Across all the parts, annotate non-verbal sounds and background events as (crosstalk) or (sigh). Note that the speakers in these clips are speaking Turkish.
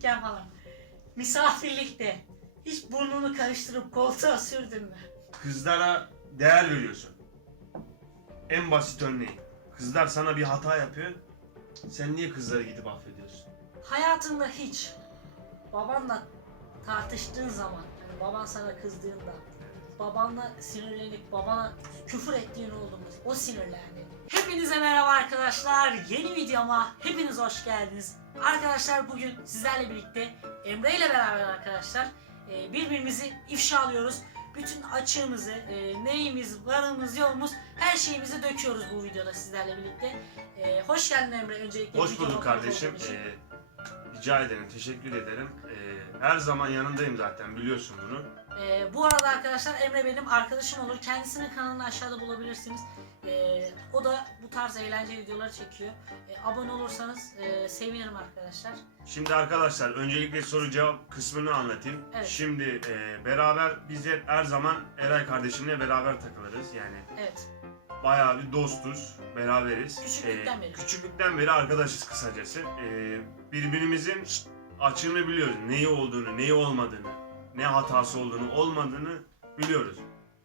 küçükken falan. Misafirlikte hiç burnunu karıştırıp koltuğa sürdün mü? Kızlara değer veriyorsun. En basit örneği. Kızlar sana bir hata yapıyor. Sen niye kızları gidip affediyorsun? Hayatında hiç babanla tartıştığın zaman, yani baban sana kızdığında, babanla sinirlenip babana küfür ettiğin oldu mu? O sinirlendi. Hepinize merhaba arkadaşlar. Yeni videoma hepiniz hoş geldiniz. Arkadaşlar bugün sizlerle birlikte Emre ile beraber arkadaşlar e, birbirimizi ifşa alıyoruz. Bütün açığımızı, e, neyimiz, varımız, yoğumuz her şeyimizi döküyoruz bu videoda sizlerle birlikte. E, hoş geldin Emre öncelikle. Hoş bulduk kardeşim. Ee, rica ederim, teşekkür ederim. Ee, her zaman yanındayım zaten, biliyorsun bunu. Ee, bu arada arkadaşlar Emre benim arkadaşım olur. Kendisinin kanalını aşağıda bulabilirsiniz. Ee, o da bu tarz eğlence videoları çekiyor. Ee, abone olursanız e, sevinirim arkadaşlar. Şimdi arkadaşlar, öncelikle soru cevap kısmını anlatayım. Evet. Şimdi e, beraber, biz hep her zaman Eray kardeşimle beraber takılırız. Yani Evet. bayağı bir dostuz, beraberiz. Küçüklükten beri. Küçüklükten beri arkadaşız kısacası. Ee, birbirimizin açığını biliyoruz. Neyi olduğunu, neyi olmadığını, ne hatası olduğunu, olmadığını biliyoruz.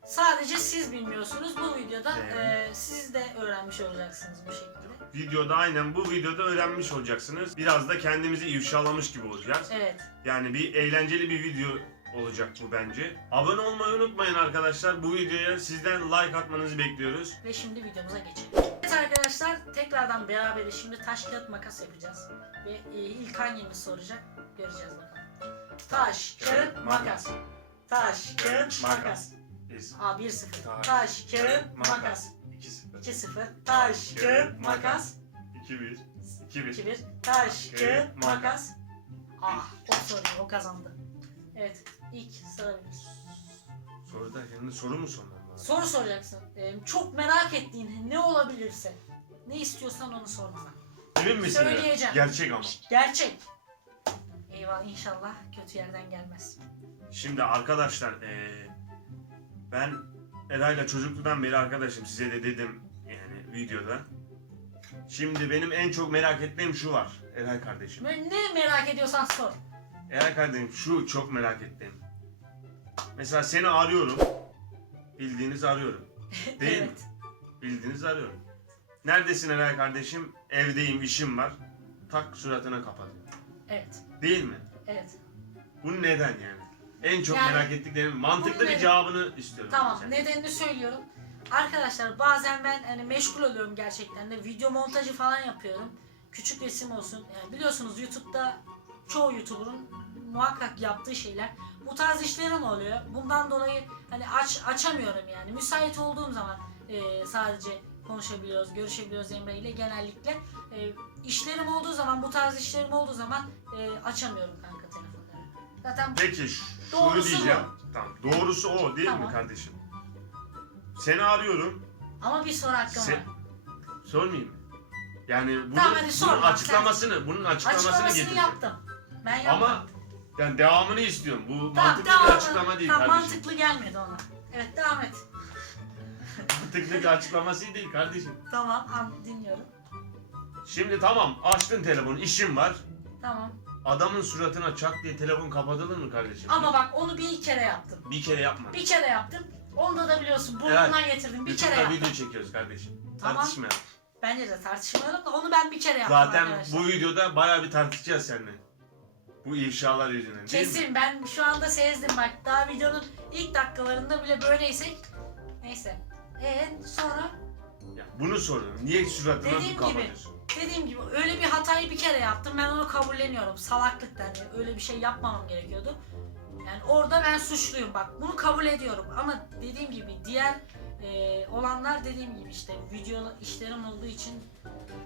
Sadece siz bilmiyorsunuz. Bu videoda Evet. e, siz de öğrenmiş olacaksınız bu şekilde. Videoda aynen bu videoda öğrenmiş olacaksınız. Biraz da kendimizi ifşalamış gibi olacağız. Evet. Yani bir eğlenceli bir video olacak bu bence. Abone olmayı unutmayın arkadaşlar. Bu videoya sizden like atmanızı bekliyoruz. Ve şimdi videomuza geçelim. Evet arkadaşlar tekrardan beraberiz. Şimdi taş kağıt makas yapacağız. Ve e, ilk hangimiz soracak göreceğiz bakalım. Taş kağıt makas. Taş kağıt makas. Biz Aa 1-0. Taş, kağıt, makas. 2-0. 2-0. Taş, kağıt, makas. 2-1. 2-1. 2-1. Taş, Kağıt, makas. Ah o soruyor o kazandı. Evet ilk sorabiliriz. Soru derken soru mu sormam lazım? Soru soracaksın. Ee, çok merak ettiğin ne olabilirse. Ne istiyorsan onu sor bana. Emin misin? Söyleyeceğim. Gerçek ama. Gerçek. Eyvah inşallah kötü yerden gelmez. Şimdi arkadaşlar eee, ben Eray'la çocukluktan beri arkadaşım size de dedim yani videoda. Şimdi benim en çok merak ettiğim şu var Eray kardeşim. Böyle Ne merak ediyorsan sor. Eray kardeşim şu çok merak ettiğim. Mesela seni arıyorum. Bildiğiniz arıyorum. (laughs) Değil mi? evet. Bildiğiniz arıyorum. Neredesin Eray kardeşim? Evdeyim, işim var. Tak suratına kapatıyor. Evet. Değil mi? Evet. Bu neden yani? En çok Yani- merak ettiklerim mantıklı Bunun bir neden- cevabını istiyorum. Tamam Sen. nedenini söylüyorum. Arkadaşlar bazen ben hani meşgul oluyorum gerçekten de video montajı falan yapıyorum. Küçük resim olsun. Yani biliyorsunuz YouTube'da çoğu YouTuber'ın muhakkak yaptığı şeyler. Bu tarz işlerim oluyor. Bundan dolayı hani aç açamıyorum yani. Müsait olduğum zaman e, sadece konuşabiliyoruz, görüşebiliyoruz Emre ile genellikle. E, işlerim olduğu zaman, bu tarz işlerim olduğu zaman e, açamıyorum kanka telefonları. Zaten Peki ş- şunu Doğrusu diyeceğim. Tamam. Doğrusu o değil mi Tamam. kardeşim? Seni arıyorum. ama bir soru hakkım Se- var. Sormayayım mı? Yani bunun, Tamam, hadi sor bunun bak, açıklamasını, bunun açıklamasını, Açıklamasını getireceğim. yaptım. Ben yaptım. Ama yani devamını istiyorum. Bu Tamam, mantıklı devamı- bir açıklama değil tamam, kardeşim. mantıklı gelmedi ona. Evet devam et. Mantıklı açıklaması değil kardeşim. Tamam an, dinliyorum. Şimdi tamam açtın telefonu, işim var. Tamam. Adamın suratına çak diye telefon kapatılır mı kardeşim? Ama bak onu bir kere yaptım. bir kere yapma. Bir kere yaptım. Onda da biliyorsun burnundan getirdim. Bir kere YouTube'da yaptım. video çekiyoruz kardeşim. Tamam. Tartışma yap. Bence de tartışmıyorum da onu ben bir kere yaptım Zaten arkadaşlar. bu videoda bayağı bir tartışacağız seninle. Bu ifşalar yüzünden değil mi? Kesin ben şu anda sezdim bak. Daha videonun ilk dakikalarında bile böyleysek. Neyse. Eee sonra Ya bunu soruyorum. Niye suratına Dediğim bu gibi. kapatıyorsun? dediğim gibi öyle bir hatayı bir kere yaptım. Ben onu kabulleniyorum. Salaklıktan yani öyle bir şey yapmamam gerekiyordu. Yani orada ben suçluyum bak. Bunu kabul ediyorum. Ama dediğim gibi diğer e, olanlar dediğim gibi işte video işlerim olduğu için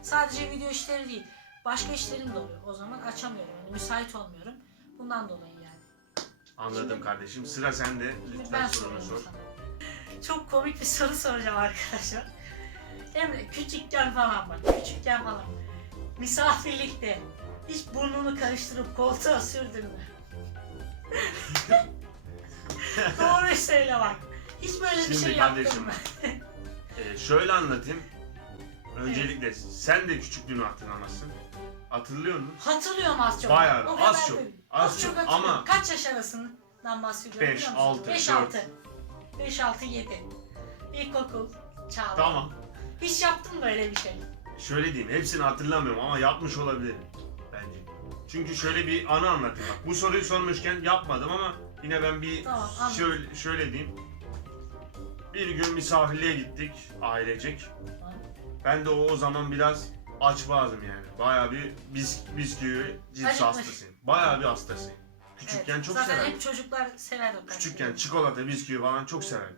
sadece video işleri değil. Başka işlerim de oluyor. O zaman açamıyorum. Yani müsait olmuyorum. Bundan dolayı yani. Anladım Şimdi- kardeşim. Sıra sende. Lütfen ben sorunu soruyorum sor. sana. Çok komik bir soru soracağım arkadaşlar. Emre küçükken falan bak küçükken falan. Misafirlikte hiç burnunu karıştırıp koltuğa sürdün mü? (laughs) Doğru söyle bak. Hiç böyle bir Şimdi şey yaptın kardeşim, mı? Ee, şöyle anlatayım. Öncelikle sen de küçüklüğünü hatırlamazsın. Hatırlıyor musun? Hatırlıyorum az çok. Bayağı, O kadar az çok, değil. az çok. hatırlıyorum. Ama- Kaç yaş arasından bahsediyorum Beş, biliyor musun? altı, 5 dört. 6. 5 6 7. İlkokul çağları. Tamam. Hiç yaptın böyle bir şey? Şöyle diyeyim, hepsini hatırlamıyorum ama yapmış olabilirim bence. Çünkü şöyle bir anı anlatayım bak. Bu soruyu sormuşken yapmadım ama yine ben bir Tamam, anladım. şöyle şöyle diyeyim. Bir gün misafirliğe gittik ailecek. Ben de o, o zaman biraz aç bazım yani. Bayağı bir bis, bisküvi cips Acıkmış. hastasıyım. Bayağı bir hastasıyım. Küçükken Evet, çok Zaten severdim. hep çocuklar sever o Küçükken çikolata, bisküvi falan çok severdim.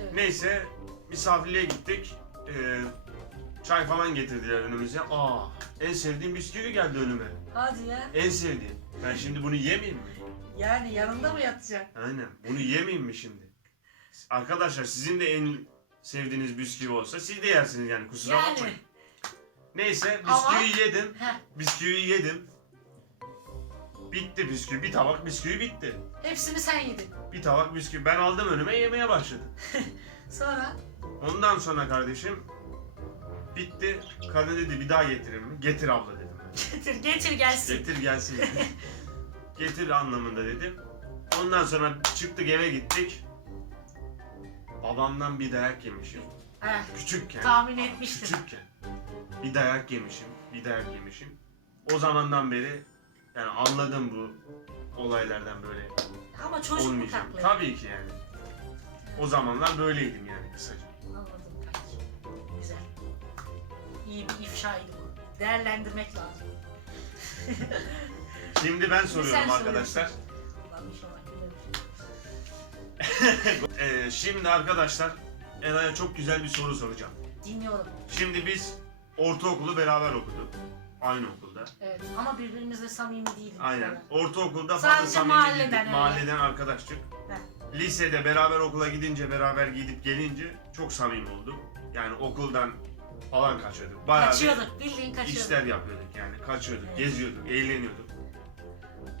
Evet. Neyse misafirliğe gittik. Ee, çay falan getirdiler önümüze. Aa, en sevdiğim bisküvi geldi önüme. Hadi ya. En sevdiğim. Ben şimdi bunu yemeyeyim mi? Yani yanında mı yatacaksın? Aynen. Bunu yemeyeyim mi şimdi? Arkadaşlar sizin de en sevdiğiniz bisküvi olsa siz de yersiniz yani kusura Yani. bakmayın. Neyse Ama- bisküvi yedim. Heh, Bisküvi yedim. Bitti bisküvi. Bir tabak bisküvi bitti. hepsini sen yedin. Bir tabak bisküvi. Ben aldım önüme yemeye başladım. (laughs) Sonra Ondan sonra kardeşim bitti. Kadın dedi bir daha getirin mi? Getir abla dedim. (laughs) getir getir gelsin. Getir gelsin dedi. (laughs) Getir anlamında dedim. Ondan sonra çıktık eve gittik. Babamdan bir dayak yemişim. Heh, Küçükken. tahmin etmiştim. Küçükken. Bir dayak yemişim. Bir dayak yemişim. O zamandan beri yani anladım bu olaylardan böyle Ama olmayacağım. haklı. Tabii ki yani. O zamanlar böyleydim yani kısaca. Anladım kardeşim. Güzel. İyi bir ifşaydı bu. Değerlendirmek lazım. (laughs) Şimdi ben soruyorum Sen arkadaşlar. Ulan inşallah güzel bir şey. Ee, şimdi arkadaşlar Eray'a çok güzel bir soru soracağım. Dinliyorum. Şimdi biz ortaokulu beraber okuduk. Aynı okulda. Evet ama birbirimizle samimi değildik. Aynen. Ortaokulda Sadece fazla samimi mahalleden, değildik. evet. Mahalleden arkadaştık. Lisede beraber okula gidince, beraber gidip gelince çok samimi olduk. Yani okuldan falan kaçıyorduk. Bayağı bir Kaçıyorduk. Bildiğin kaçıyorduk. işler yapıyorduk yani. Kaçıyorduk, Evet. geziyorduk, eğleniyorduk.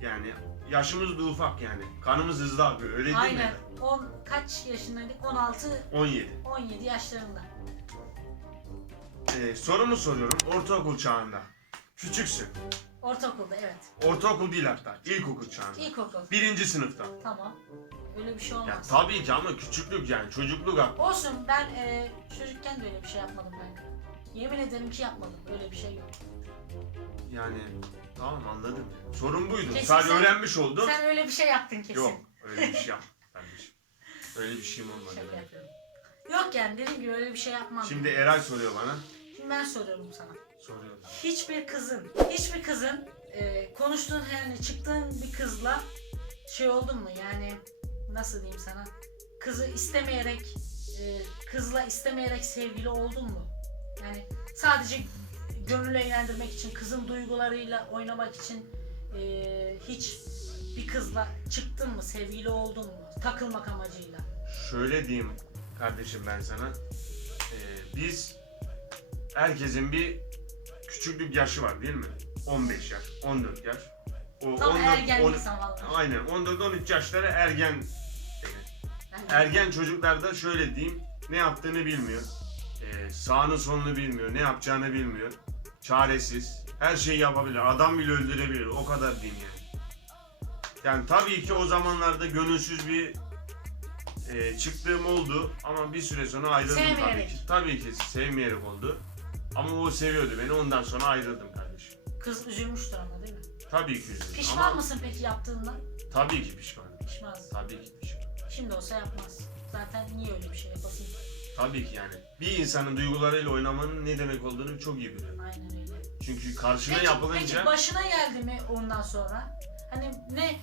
Yani yaşımız da ufak yani. Kanımız hızlı akıyor. Öyle değil Aynen. mi? 10 kaç yaşındaydık? 16 17. 17 yaşlarında. Ee, sorumu soruyorum. Ortaokul çağında. Küçüksün. Ortaokulda evet. Ortaokul değil hatta. İlkokul çağında. İlkokul. Birinci sınıfta. Tamam. Öyle bir şey Ya olmaz. tabii ki ama küçüklük yani çocukluk aklı. Olsun ben e, çocukken de öyle bir şey yapmadım ben. Yemin ederim ki yapmadım. Öyle bir şey yok. Yani tamam anladım. Sorun buydu. Kesin Sadece sen- öğrenmiş oldum. Sen öyle bir şey yaptın kesin. Yok öyle bir şey yapmadım kardeşim. Öyle bir şeyim olmadı. Şaka benim. yapıyorum. Yok yani dediğim gibi öyle bir şey yapmam. Şimdi Eray soruyor bana. Şimdi ben soruyorum sana. Soruyor. Hiçbir kızın, hiçbir kızın e, konuştuğun yani çıktığın bir kızla şey oldun mu yani nasıl diyeyim sana kızı istemeyerek e, kızla istemeyerek sevgili oldun mu? Yani sadece gönül eğlendirmek için kızın duygularıyla oynamak için e, hiç bir kızla çıktın mı sevgili oldun mu takılmak amacıyla? Şöyle diyeyim kardeşim ben sana. Ee, biz herkesin bir küçüklük yaşı var değil mi? 15 yaş, 14 yaş. O Tam 14, ergenlik 10 zamanları. Aynen 14-13 yaşları ergen Yani Ergen çocuklarda şöyle diyeyim, ne yaptığını bilmiyor. Ee, sağını solunu bilmiyor, ne yapacağını bilmiyor. Çaresiz. Her şeyi yapabilir. Adam bile öldürebilir. O kadar diyeyim yani. Yani tabii ki o zamanlarda gönülsüz bir e, çıktığım oldu ama bir süre sonra ayrıldım tabii ki. Tabii ki sevmeyerek oldu. Ama o seviyordu beni. Ondan sonra ayrıldım kardeşim. kız üzülmüştür ama değil mi? Tabii ki üzüldüm. Pişman ama mısın peki yaptığından? Tabii ki pişmanım. Pişmansın. Tabii ki pişmanım. Şimdi olsa yapmaz. Zaten niye öyle bir şey yapasın? Tabii ki yani. Bir insanın duygularıyla oynamanın ne demek olduğunu çok iyi biliyorum. Aynen öyle. Çünkü karşına Peki, yapılınca peki başına geldi mi ondan sonra? Hani ne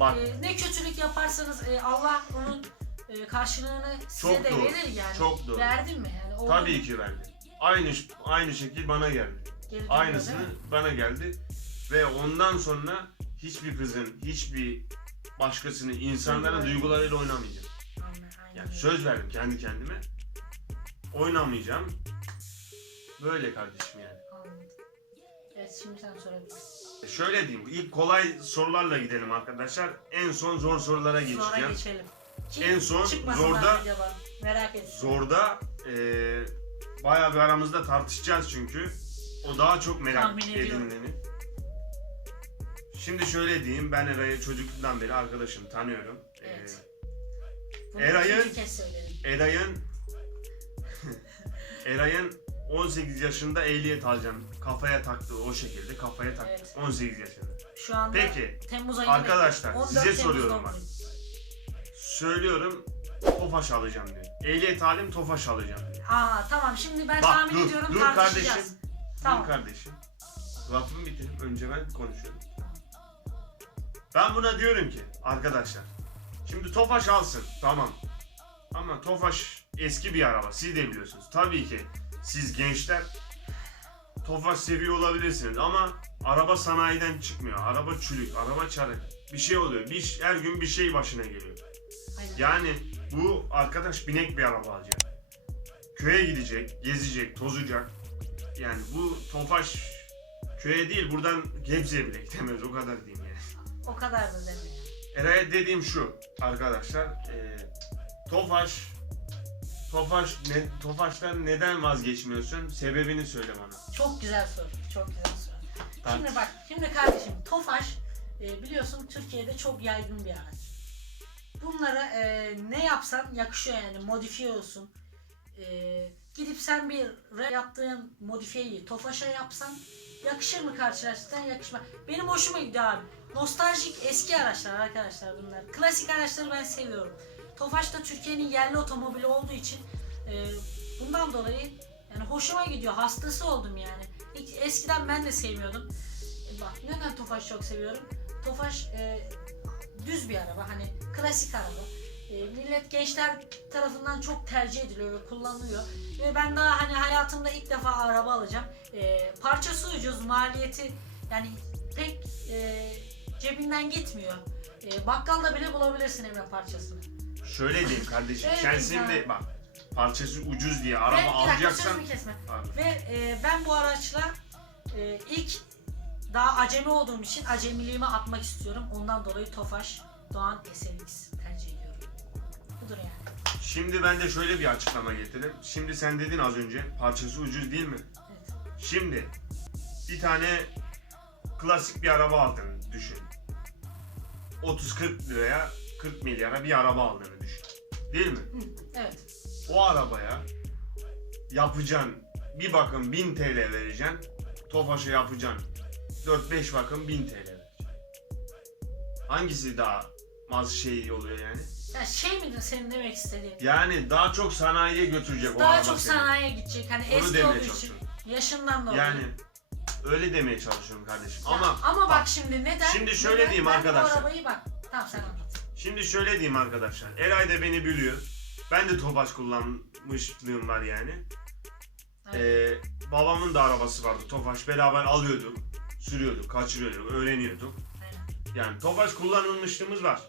bak e, ne kötülük yaparsanız e, Allah onun e, karşılığını size Çok de doğru, verir yani. çok doğru. Verdi mi yani? Oldu tabii ki verdi. Aynı aynı şekil bana geldi. Geri Aynısını değil mi? bana geldi ve ondan sonra hiçbir kızın, hiçbir başkasının insanların Duyguları- duygularıyla oynamayacağım. Yani söz verdim kendi kendime. Oynamayacağım. Böyle kardeşim yani. Evet şimdi sen sorabilirsin. Şöyle diyeyim, ilk kolay sorularla gidelim arkadaşlar. En son zor sorulara Sonra geçeceğim. geçelim. Ki En son zorda- acaba. Merak ettim. Zorda eee bayağı bir aramızda tartışacağız çünkü. O daha çok merak Tahmin ediyorum. edileni. Şimdi şöyle diyeyim ben Eray'ı çocukluktan beri arkadaşım tanıyorum. Evet. Ee, Bunu Eray'ın- ikinci kez söyledim. Eray'ın (laughs) Eray'ın 18 yaşında ehliyet alacağım. Kafaya taktı o şekilde. Kafaya taktı. Evet. 18 yaşında. Şu anda Peki, Temmuz ayında arkadaşlar, 14 size soruyorum bak. Söylüyorum Tofaş alacağım diyor. Ehliyet alim Tofaş alacağım diyor. Aa tamam şimdi ben Bak tahmin dur, ediyorum dur tartışacağız. kardeşim. Tamam. Dur kardeşim. Lafımı bitireyim. Önce ben konuşuyorum. Ben buna diyorum ki arkadaşlar. Şimdi Tofaş alsın. Tamam. Ama Tofaş eski bir araba. Siz de biliyorsunuz. Tabii ki siz gençler Tofaş seviyor olabilirsiniz ama araba sanayiden çıkmıyor. Araba çürük, araba çarık. Bir şey oluyor. Bir, her gün bir şey başına geliyor. Aynen. Yani bu arkadaş binek bir araba alacak. Köye gidecek, gezecek, tozacak. Yani bu Tofaş köye değil buradan Gebze'ye bile gidemez o kadar diyeyim yani. O kadar da demiyor. Eray'a dediğim şu arkadaşlar. E, Tofaş Tofaş ne, Tofaş'tan neden vazgeçmiyorsun? Sebebini söyle bana. Çok güzel soru. Çok güzel soru. Tart. Şimdi bak, şimdi kardeşim Tofaş e, biliyorsun Türkiye'de çok yaygın bir araç. Bunlara e, ne yapsan yakışıyor yani modifiye olsun. E, gidip sen bir re- yaptığın modifiyeyi Tofaş'a yapsan yakışır mı karşılaştıktan yakışma. Benim hoşuma gidiyor abi. Nostaljik eski araçlar arkadaşlar bunlar. Klasik araçları ben seviyorum. Tofaş da Türkiye'nin yerli otomobili olduğu için e, bundan dolayı yani hoşuma gidiyor. Hastası oldum yani. Eskiden ben de sevmiyordum. E bak neden Tofaş çok seviyorum? Tofaş e, düz bir araba. Hani klasik araba. E, millet gençler tarafından çok tercih ediliyor ve kullanılıyor. Ve ben daha hani hayatımda ilk defa araba alacağım. E, parçası ucuz, maliyeti yani pek e, cebinden gitmiyor. E, bakkalda bile bulabilirsin Emre parçasını. Şöyle diyeyim kardeşim. Evet, sen şimdi bak parçası ucuz diye Ve araba bir dakika alacaksan sözümü kesme. Ve e, ben bu araçla e, ilk daha acemi olduğum için acemiliğimi atmak istiyorum. Ondan dolayı Tofaş Doğan SLX tercih ediyorum. Budur yani. Şimdi ben de şöyle bir açıklama getireyim. Şimdi sen dedin az önce parçası ucuz değil mi? Evet. Şimdi bir tane klasik bir araba aldığını düşün. 30-40 liraya 40 milyara bir araba aldığını düşün. Değil mi? Evet. O arabaya yapacaksın bir bakım 1000 TL vereceksin. Tofaş'a yapacaksın 4-5 bakım 1000 TL. Hangisi daha az şey oluyor yani? Ya şey midir senin demek istediğin? Yani daha çok sanayiye götürecek o Daha araba çok seni. sanayiye gidecek. Hani Onu eski demeye olduğu için. çalışıyorum. Yaşından dolayı. Yani öyle demeye çalışıyorum kardeşim. Ya, Ama ama bak şimdi neden? Şimdi şöyle neden diyeyim ben arkadaşlar. Bu arabayı bak. Tamam sen anlat. şimdi şöyle diyeyim arkadaşlar. Eray da beni biliyor. Ben de Tofaş kullanmışlığım var yani. Evet. Ee, babamın da arabası vardı. Tofaş beraber alıyorduk. Sürüyorduk, kaçırıyorduk, öğreniyorduk. Yani Tofaş kullanılmışlığımız var.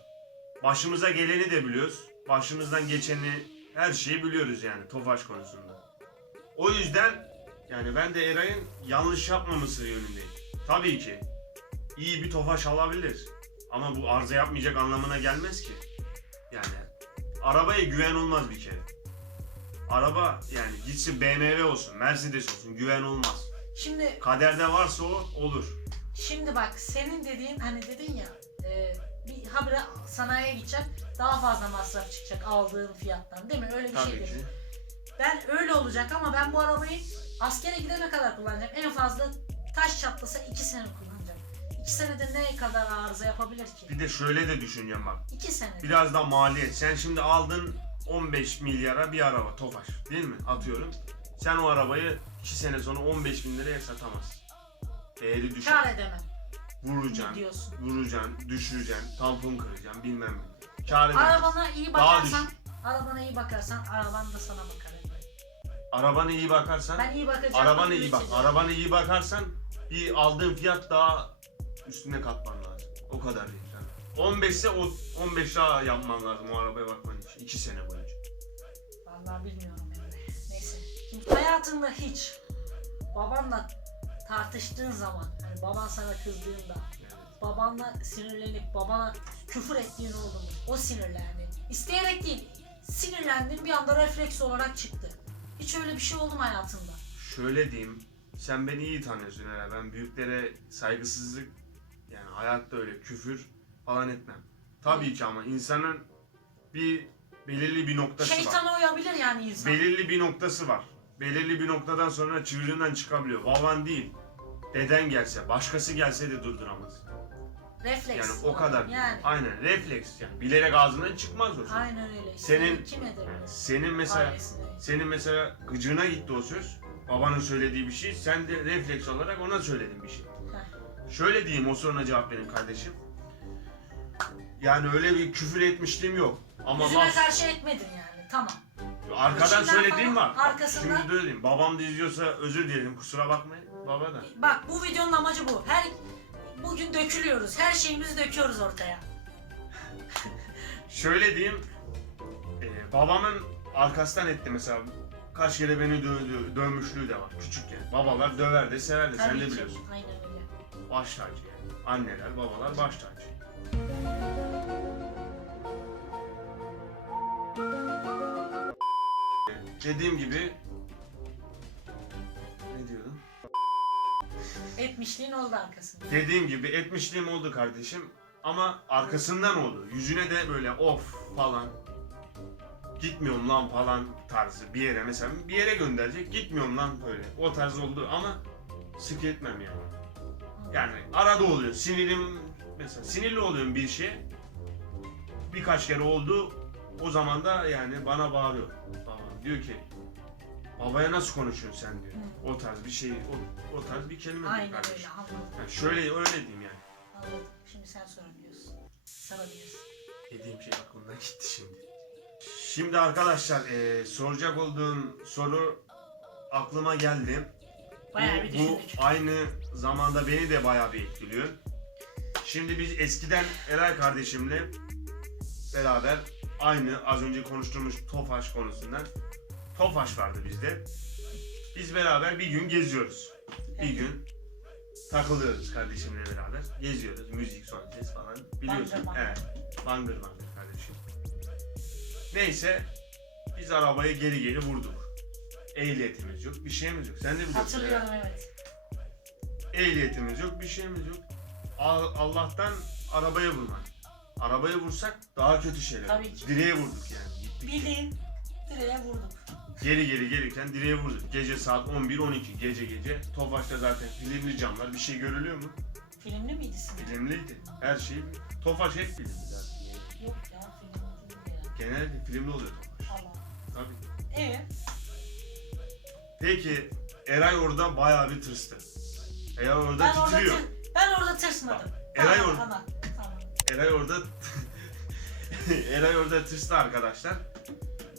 Başımıza geleni de biliyoruz. Başımızdan geçeni her şeyi biliyoruz yani Tofaş konusunda. O yüzden yani ben de Eray'ın yanlış yapmaması yönündeyim. Tabii ki iyi bir Tofaş alabilir. Ama bu arıza yapmayacak anlamına gelmez ki. Yani arabaya güven olmaz bir kere. Araba yani gitsin BMW olsun, Mercedes olsun güven olmaz. Şimdi Kaderde varsa o olur. Şimdi bak senin dediğin hani dedin ya e, bir habire sanayiye gidecek daha fazla masraf çıkacak aldığın fiyattan değil mi? Öyle bir şey Tabii ki. dedin. Ben öyle olacak ama ben bu arabayı askere gidene kadar kullanacağım. En fazla taş çatlasa 2 sene kullanacağım. 2 senede ne kadar arıza yapabilir ki? Bir de şöyle de düşüneceğim bak. 2 sene. Biraz da maliyet. Sen şimdi aldın 15 milyara bir araba Tofaş değil mi? Atıyorum. Sen o arabayı 2 sene sonra 15 bin liraya satamazsın. Değeri düşer. Kar edemem Vuracaksın, diyorsun. vuracaksın, düşüreceksin, tampon kıracaksın bilmem ne. Kar edemezsin. Arabana iyi Daha bakarsan, arabana iyi bakarsan araban da sana bakar. Arabana iyi bakarsan, Ben iyi bakacağım. arabana iyi bak. geçeceğim. Arabana iyi bakarsan bir aldığın fiyat daha üstüne katman lazım. O kadar değil sana. 15 ise o 15 daha yapman lazım o arabaya bakman için. 2 sene boyunca. Vallahi bilmiyorum hayatında hiç babanla tartıştığın zaman, hani baban sana kızdığında, Yani babanla sinirlenip babana küfür ettiğin oldu mu? O sinirlendi. İsteyerek değil, sinirlendin bir anda refleks olarak çıktı. Hiç öyle bir şey oldu mu hayatında? şöyle diyeyim. sen beni iyi tanıyorsun herhalde. Ben büyüklere saygısızlık yani hayatta öyle küfür falan etmem. Tabii ki ama insanın bir belirli bir noktası var. Şeytana uyabilir yani insan. Belirli bir noktası var. Belirli bir noktadan sonra çığırından çıkabiliyor. Baban değil. Deden gelse, başkası gelse de durduramaz. Refleks. Yani o kadar. Yani. Aynen refleks yani. Bilerek ağzından çıkmaz o. söz. Aynen öyle. Senin- kim edebilir? Senin mesela Ailesine. senin mesela gıcığına gitti o söz. Babanın söylediği bir şey. Sen de refleks olarak ona söyledin bir şey. Heh. Şöyle diyeyim o soruna cevap verin kardeşim. Yani öyle bir küfür etmişliğim yok. Ama Yüzüne karşı etmedin yani. Tamam. Arkadan söylediğim falan, var. arkasından- Şimdi de öyleyim. Babam da izliyorsa özür dilerim kusura bakmayın. Baba da. Bak bu videonun amacı bu. Her bugün dökülüyoruz. Her şeyimizi döküyoruz ortaya. Şöyle diyeyim. e, babamın arkasından etti mesela. Kaç kere beni dövdü, dövmüşlüğü de var küçükken. Babalar döver de sever de sen de ki. biliyorsun. Aynen öyle. Baş tacı yani. Anneler, babalar baş tacı. Dediğim gibi ne diyordum? Etmişliğin oldu arkasında. Dediğim gibi etmişliğim oldu kardeşim ama arkasından oldu. Yüzüne de böyle of falan gitmiyorum lan falan tarzı bir yere mesela bir yere gönderecek gitmiyorum lan böyle o tarz oldu ama sık etmem yani. Yani arada oluyor sinirim mesela sinirli oluyorum bir şeye birkaç kere oldu o zaman da yani bana bağırıyor diyor ki babaya nasıl konuşuyorsun sen diyor. O tarz bir şey o, o tarz bir kelime diyor Aynen kardeşim. öyle anladım. Yani şöyle öyle diyeyim yani. Anladım. Şimdi sen sorabiliyorsun. Sarabiliyorsun. Dediğim şey aklımdan gitti şimdi. Şimdi arkadaşlar eee, soracak olduğum soru aklıma geldi. Bayağı bu, bir bu düşündük. aynı zamanda beni de bayağı bir etkiliyor. Şimdi biz eskiden Eray kardeşimle beraber aynı az önce konuştuğumuz Tofaş konusundan Tofaş vardı bizde. Biz beraber bir gün geziyoruz. Bir gün takılıyoruz kardeşimle beraber. Geziyoruz. Müzik, son ses falan. Biliyorsun. Bangır. Evet. Bangır bangır kardeşim. Neyse biz arabayı geri geri vurduk. Ehliyetimiz yok, bir şeyimiz yok. Sen de biliyorsun. Hatırlıyorum evet. Ehliyetimiz yok, bir şeyimiz yok. Al- Allah'tan arabaya vurmak. Arabaya vursak daha kötü şeyler. Tabii olur. ki. Direğe vurduk yani. Gittik. Bildiğin direğe vurduk. Geri geri gelirken direğe vurduk. Gece saat 11-12 gece gece. Tofaş'ta zaten filmli camlar. Bir şey görülüyor mu? Filmli miydi sizin? Filmliydi. Her şey. Tofaş hep filmli zaten. Yok ya filmli değil ya. Genelde filmli oluyor Tofaş. Allah. Tabii. Evet. Peki Eray orada bayağı bir tırstı. Eray orada Ben orada, titriyor. tır, ben orada tırsmadım. Eray Tamam, orada- Tamam. Tamam. Eray orada (laughs) Eray orada tırstı arkadaşlar.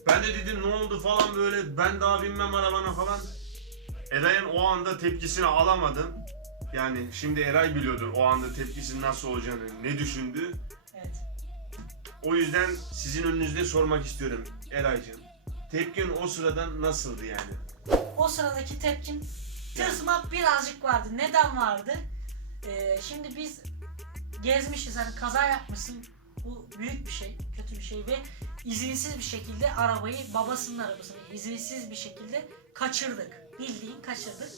Ben de dedim ne oldu falan böyle ben daha binmem arabana falan. Eray'ın o anda tepkisini alamadım. Yani şimdi Eray biliyordur o anda tepkisinin nasıl olacağını, ne düşündü. Evet. O yüzden sizin önünüzde sormak istiyorum Eray'cığım. Tepkin o sıradan nasıldı yani? O sıradaki tepkim tırsmak birazcık vardı. Neden vardı? Ee, şimdi biz gezmişiz hani kaza yapmışsın. Bu büyük bir şey, kötü bir şey ve izinsiz bir şekilde arabayı babasının arabasını izinsiz bir şekilde kaçırdık. Bildiğin kaçırdık.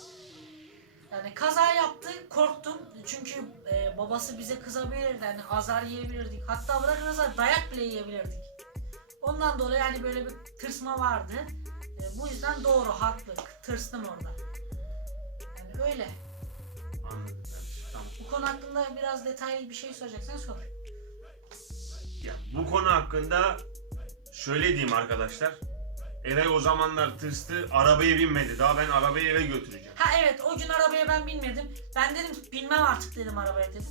Yani kaza yaptı, korktum. Çünkü e, babası bize kızabilirdi. Yani azar yiyebilirdik. Hatta bırakın azar dayak bile yiyebilirdik. Ondan dolayı yani böyle bir tırsma vardı. E, bu yüzden doğru, haklı. Tırstım orada. Yani öyle. Anladım. Tamam. Bu konu hakkında biraz detaylı bir şey soracaksan sor. Ya bu konu hakkında şöyle diyeyim arkadaşlar. Eray o zamanlar tırstı, arabaya binmedi. Daha ben arabayı eve götüreceğim. Ha evet o gün arabaya ben binmedim. Ben dedim binmem artık dedim arabaya dedim.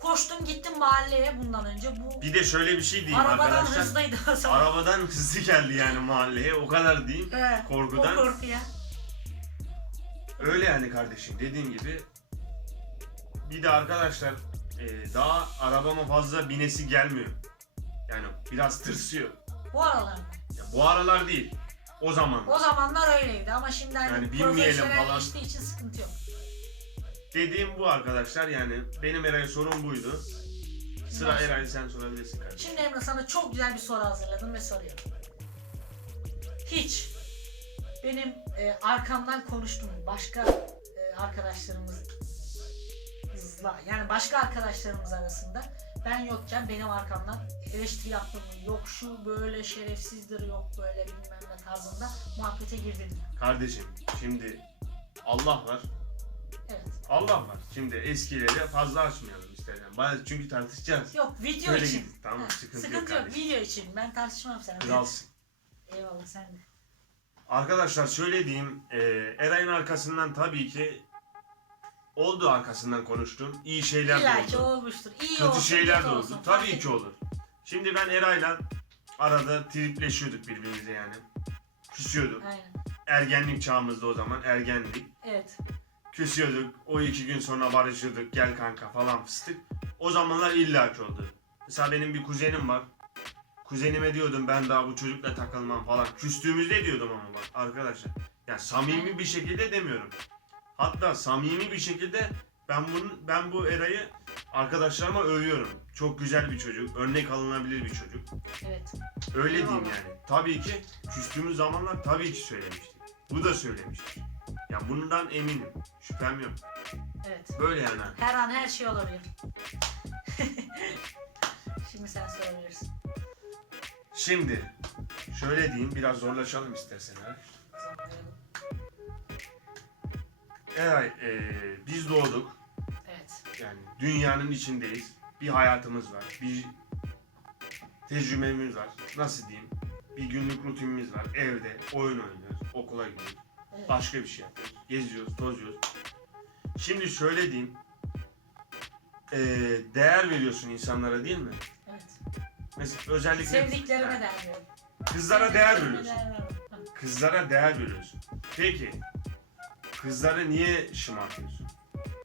Koştum gittim mahalleye bundan önce. Bu Bir de şöyle bir şey diyeyim arabadan arkadaşlar. hızlıydı o zaman. Arabadan (laughs) hızlı geldi yani mahalleye. O kadar diyeyim. Evet, korkudan. O korkuya. Öyle yani kardeşim dediğim gibi. Bir de arkadaşlar e, daha arabama fazla binesi gelmiyor. Yani biraz tırsıyor. Bu aralar. Ya bu aralar değil. O zaman. O zamanlar öyleydi ama şimdi hani Yani bilmeyelim falan. profesyonelleştiği için sıkıntı yok. Dediğim bu arkadaşlar yani benim Eray'a sorun buydu. Sıra Nasıl? Sen sorabilirsin kardeşim. Şimdi Emre sana çok güzel bir soru hazırladım ve soruyorum. Hiç benim e, arkamdan konuştum başka e, yani başka arkadaşlarımız arasında ben yokken benim arkamdan eleştiri yaptım yok şu böyle şerefsizdir yok böyle bilmem ne tarzında muhabbete girdim. Kardeşim şimdi Allah var. Evet. Allah var. Şimdi eskileri fazla açmayalım istersen. Bayağı çünkü tartışacağız. Yok video Böyle için. git. Tamam, Ha, sıkıntı yok yok kardeşim. video için ben tartışmam seninle. Kralsın. Eyvallah sen de. Arkadaşlar şöyle diyeyim. E, Eray'ın arkasından tabii ki oldu arkasından konuştum. İyi şeyler de İlla ki oldu. olmuştur. İyi Kötü olsun, şeyler de oldu. Tabii ki olur. Şimdi ben Eray'la arada tripleşiyorduk birbirimize yani. Küsüyorduk. Aynen. Ergenlik çağımızda o zaman ergenlik. Evet. Küsüyorduk. O iki gün sonra barışıyorduk. Gel kanka falan fıstık. O zamanlar illaki oldu. Mesela benim bir kuzenim var. Kuzenime diyordum ben daha bu çocukla takılmam falan. Küstüğümüzde diyordum ama bak arkadaşlar. Yani samimi bir şekilde demiyorum. Hatta samimi bir şekilde ben bunu ben bu Eray'ı arkadaşlarıma övüyorum. Çok güzel bir çocuk. Örnek alınabilir bir çocuk. Evet. Öyle diyeyim Eyvallah. yani. Tabii ki küstüğümüz zamanlar tabii ki söylemiştik. Bu da söylemiştir. Ya bundan eminim. Şüphem yok. Evet. Böyle yani. Her an her şey olabilir. (laughs) Şimdi sen sorabilirsin. Şimdi şöyle diyeyim biraz zorlaşalım istersen ha. Eray eee, biz doğduk. Evet. Yani dünyanın içindeyiz. Bir hayatımız var. Bir tecrübemiz var. Nasıl diyeyim? Bir günlük rutinimiz var. Evde oyun oynuyoruz. Okula gidiyoruz. Evet. Başka bir şey yapıyoruz. Geziyoruz, tozuyoruz. Şimdi şöyle diyeyim. Eee, değer veriyorsun insanlara değil mi? evet. Mesela özellikle Sevdiklerime Ha, değer veriyorum. kızlara değer veriyorsun. Kızlara değer veriyorsun. Peki kızları niye şımartıyorsun?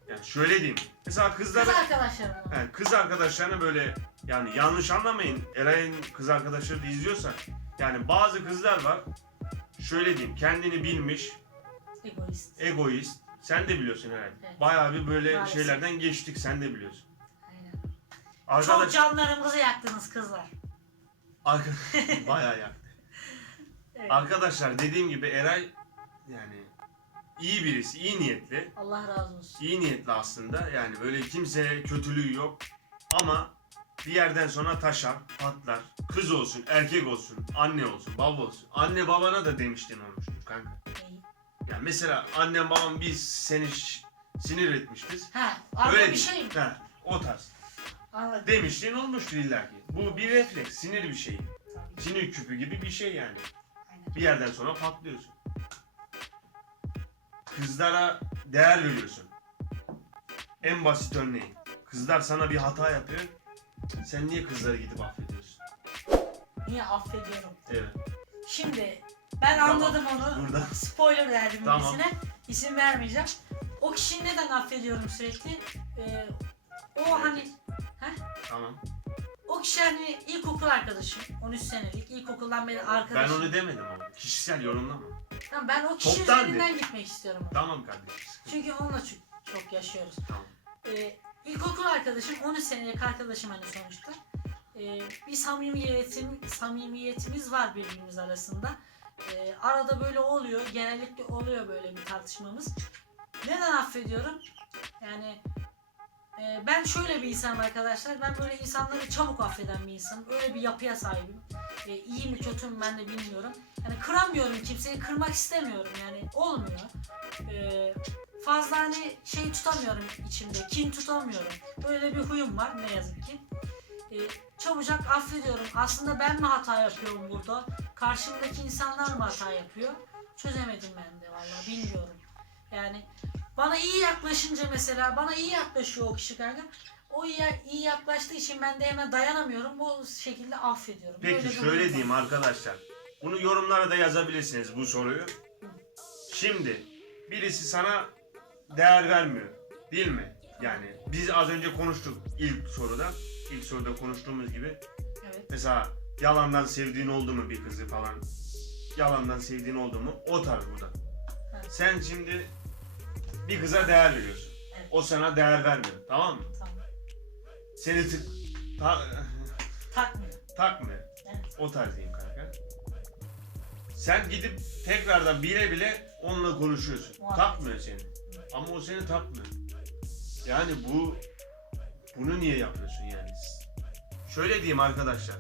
Yani şöyle diyeyim. Mesela Kız kızlara arkadaşlarım var. yani kız arkadaşlarına böyle yani yanlış anlamayın. Eray'ın kız arkadaşları da izliyorsa yani bazı kızlar var. Şöyle diyeyim kendini bilmiş, Egoist. egoist. Sen de biliyorsun herhalde. Evet. Bayağı bir böyle Maalesef. şeylerden geçtik sen de biliyorsun. Aynen. Arkadaş, Çok canlarımızı yaktınız kızlar. Arka... (laughs) bayağı yaktı. Evet. Arkadaşlar dediğim gibi Eray yani iyi birisi, iyi niyetli. Allah razı olsun. iyi niyetli aslında. Yani böyle kimseye kötülüğü yok. Ama bir yerden sonra taşar, patlar. Kız olsun, erkek olsun, anne olsun, baba olsun. Anne babana da demiştin olmuştur kanka. İyi. Yani mesela annem babam biz seni ş- sinir etmiştir. Ha, arada Öyle bir şey mi? Ha, o tarz. Anladım. Demiştin olmuştur illaki. Bu bir refleks, sinir bir şey. Tabii. Sinir küpü gibi bir şey yani. Aynen. Bir yerden sonra patlıyorsun. Kızlara değer veriyorsun. En basit örneği. Kızlar sana bir hata yapıyor. Sen niye kızları gidip affediyorsun? Niye affediyorum? Evet. Şimdi ben Tamam. anladım onu. Burada. Spoiler verdim Tamam. birisine. İsim vermeyeceğim. O kişiyi neden affediyorum sürekli? Ee, o hani Tamam. o kişi hani ilkokul arkadaşım. 13 senelik ilkokuldan beri Ben arkadaşım. onu demedim ama. Kişisel yorumlama. Tamam, ben o kişi Toptan de. üzerinden gitmek istiyorum. Tamam kardeşim. Çünkü onunla çok, çok yaşıyoruz. Tamam. Ee, ilkokul arkadaşım, 13 senelik arkadaşım hani sonuçta. Ee, bir samimiyetim, samimiyetimiz var birbirimiz arasında. Ee, arada böyle oluyor, genellikle oluyor böyle bir tartışmamız. Neden affediyorum? Yani e, ben şöyle bir insanım arkadaşlar. Ben böyle insanları çabuk affeden bir insanım. Öyle bir yapıya sahibim. E, iyi mi kötü mü ben de bilmiyorum. Yani kıramıyorum kimseyi, kırmak istemiyorum yani olmuyor. E, fazla hani şey tutamıyorum içimde, kin tutamıyorum. Böyle bir huyum var ne yazık ki. E, çabucak affediyorum. Aslında ben mi hata yapıyorum burada? Karşımdaki insanlar mı hata yapıyor? Çözemedim ben de vallahi bilmiyorum. Yani bana iyi yaklaşınca mesela bana iyi yaklaşıyor o kişi kanka. O iyi, iyi yaklaştığı için ben de hemen dayanamıyorum. Bu şekilde affediyorum. Böyle Peki bir şöyle huyum var. diyeyim arkadaşlar. Bunu yorumlara da yazabilirsiniz bu soruyu. Şimdi birisi sana değer vermiyor. Değil mi? Yani biz az önce konuştuk ilk soruda. İlk soruda konuştuğumuz gibi. Evet. Mesela yalandan sevdiğin oldu mu bir kızı falan. Yalandan sevdiğin oldu mu? O tarz bu da. Evet. Sen şimdi bir kıza değer veriyorsun. Evet. O sana değer vermiyor. Tamam mı? Tamam. Seni tık ta- Takmıyor. takmıyor. Evet. O tarz diyeyim kanka. Sen gidip tekrardan bile bile Onunla konuşuyorsun. Muhabbet. Takmıyor seni. Ama o seni takmıyor. Yani bu bunu niye yapıyorsun yani? Şöyle diyeyim arkadaşlar.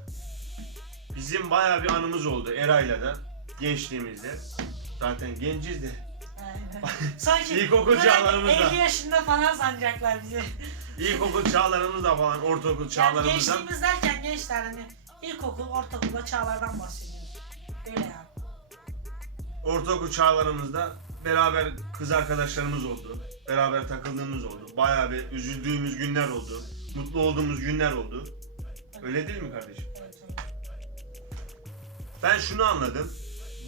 Bizim bayağı bir anımız oldu Eray'la da gençliğimizde. Zaten genciz de. Sanki İlkokul böyle çağlarımızda. 50 yaşında falan sanacaklar bizi. İlkokul çağlarımızda falan, ortaokul Yani çağlarımızda. gençliğimiz derken gençler hani ilkokul, ortaokul çağlardan bahsediyoruz. Öyle yani. ortaokul çağlarımızda beraber kız arkadaşlarımız oldu. Beraber takıldığımız oldu. Bayağı bir üzüldüğümüz günler oldu. Mutlu olduğumuz günler oldu. Öyle değil mi kardeşim? Evet, öyle. Ben şunu anladım.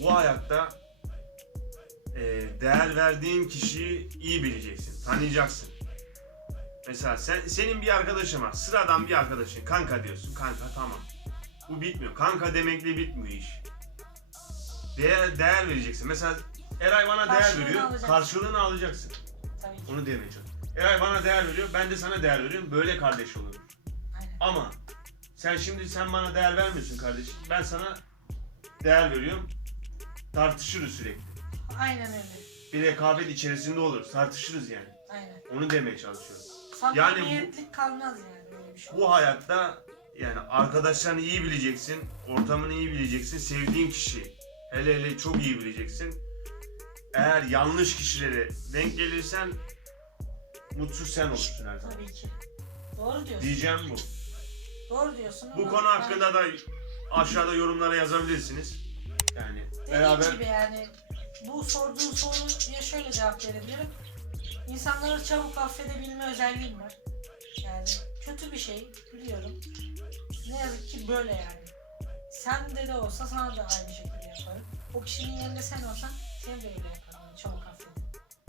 Bu hayatta değer verdiğin kişiyi iyi bileceksin. Tanıyacaksın. Mesela sen senin bir arkadaşın var. Sıradan bir arkadaşın. Kanka diyorsun. Kanka tamam. Bu bitmiyor. Kanka demekle bitmiyor iş. Değer, değer vereceksin. Mesela Eray bana değer veriyor. alacaksın. Karşılığını alacaksın. Tabii ki. Onu demeye çalışıyorum. Eray bana değer veriyor. Ben de sana değer veriyorum. Böyle kardeş. Aynen. Ama sen şimdi sen bana değer vermiyorsun kardeşim. Ben sana değer veriyorum. Tartışırız sürekli. Aynen öyle. Bir rekabet içerisinde olur. Tartışırız yani. Aynen. Onu demeye çalışıyorum. Samimiyetlik kalmaz yani öyle bir şey. Bu hayatta yani arkadaşlarını iyi bileceksin. Ortamını iyi bileceksin. Sevdiğin kişi. Hele hele çok iyi bileceksin. Eğer yanlış kişilere denk gelirsen mutsuz sen olursun her zaman. Tabii ki. Doğru diyorsun. Diyeceğim bu. Doğru diyorsun. Bu konu hakkında da aşağıda yorumlara yazabilirsiniz. Yani Dediğim beraber gibi yani bu sorduğun soruya şöyle cevap verebilirim. İnsanları çabuk affedebilme özelliğim var. Yani kötü bir şey biliyorum. Ne yazık ki böyle yani. Sen de de olsa sana da aynı şekilde yaparım. O kişinin yerinde sen olsan seni de öyle yaparım. Yani çabuk affedin.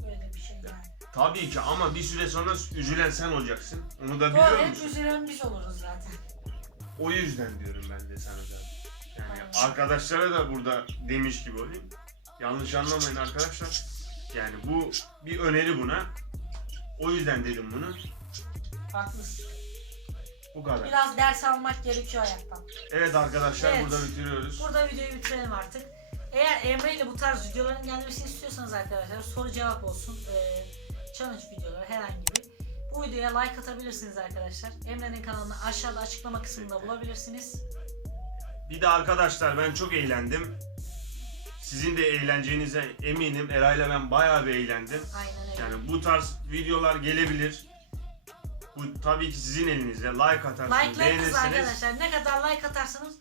Böyle de bir şey yani. tabii ki ama bir süre sonra üzülen sen olacaksın. Onu da Doğru biliyor hep musun? üzülen biz oluruz zaten. O yüzden diyorum ben de sana zaten. Yani Aynen. arkadaşlara da burada demiş gibi olayım. Yanlış anlamayın arkadaşlar. Yani bu bir öneri buna. O yüzden dedim bunu. Haklısın. Bu kadar. Biraz ders almak gerekiyor hayattan. Evet arkadaşlar Evet. burada bitiriyoruz. Burada videoyu bitirelim artık. Eğer Emre ile bu tarz videoların gelmesini istiyorsanız arkadaşlar soru cevap olsun, e, challenge videoları herhangi bir. Bu videoya like atabilirsiniz arkadaşlar. Emre'nin kanalını aşağıda açıklama kısmında bulabilirsiniz. Bir de arkadaşlar ben çok eğlendim. Sizin de eğleneceğinize eminim. Eray'la ben bayağı bir eğlendim. Aynen öyle. Yani bu tarz videolar gelebilir. Bu tabii ki sizin elinizde. Like atarsınız, Like'larınız beğenirsiniz. arkadaşlar ne kadar like atarsanız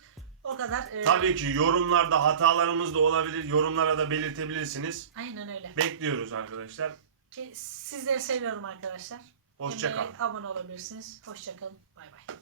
o kadar e, Tabii ki yorumlarda hatalarımız da olabilir. Yorumlara da belirtebilirsiniz. aynen öyle. Bekliyoruz arkadaşlar. Ki sizleri seviyorum arkadaşlar. Hoşça Emre'ye kalın. abone olabilirsiniz. Hoşçakalın. Bay bay.